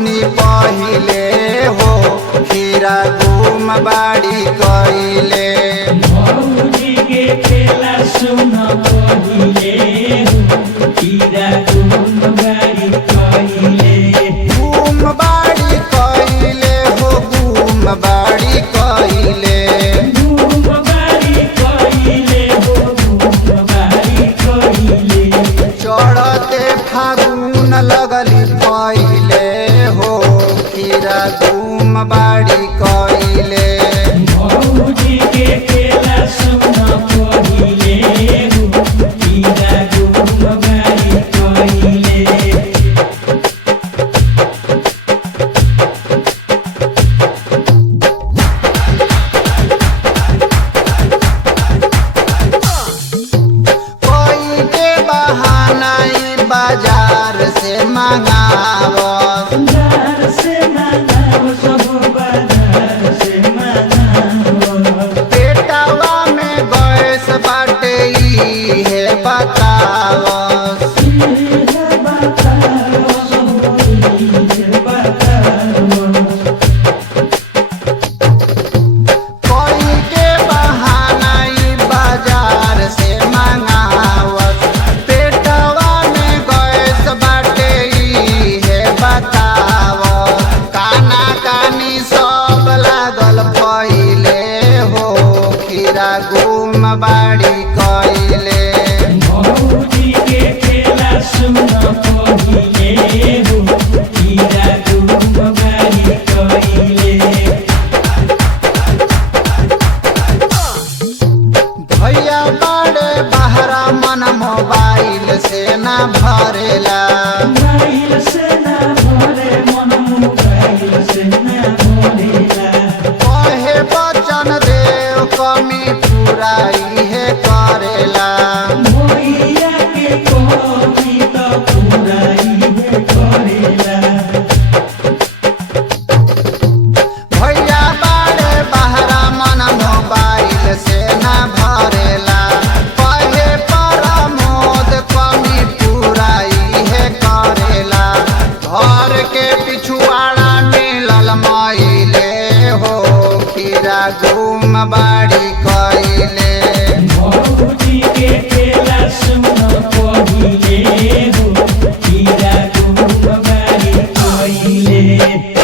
सुनी पहिले हो खीरा घूम बाड़ी कइले। भौजी के खेला सुन पहिले हो खीरा घूम बाड़ी कइले। घूम बाड़ी कइले हो घूम बाड़ी कइले। घूम बाड़ी कइले हो घूम बाड़ी कइले। चढ़ते फागुन लगली पहिले हो खीरा घूम बाड़ी कइले। भौजी के खेला सुन पहिले हो खीरा घूम बाड़ी कइले। कोई के बहाना ई बाजार से मंगावस। बाजार से मंगाओ सब बाजार से मंगाओ। पेटवा में गैस बाटे ई है बतावस। ये बताओ सब ये बताओ। कोई के बहाना ई बाजार से मंगावस। पेटवा में गैस बाटे ई है बतावस। काना कानी सब लागल पहिले हो खीरा घूम बाड़ी कइले। भौजी के खेला सुन पहिले हो खीरा घूम बाड़ी कइले। भैया बड़े बहरा मन मोबाइल से ना भरेला। मोबाइल से ना भरे मन मोबाइल से ना भरेला। कहे बचन देव कमी पूरा इहे करेला। भैया के कमी तो पूरा इहे करेला। भैया बड़े बहरा मन मोबाइल से ना भरेला। कहे प्रमोद कमी पूरा इहे करेला। घर के पिछुआड़ा मिलल महिले हो खीरा घूम बाड़ी कइले। भौजी के खेला सुन पहिले हो खीरा घूम बाड़ी कइले।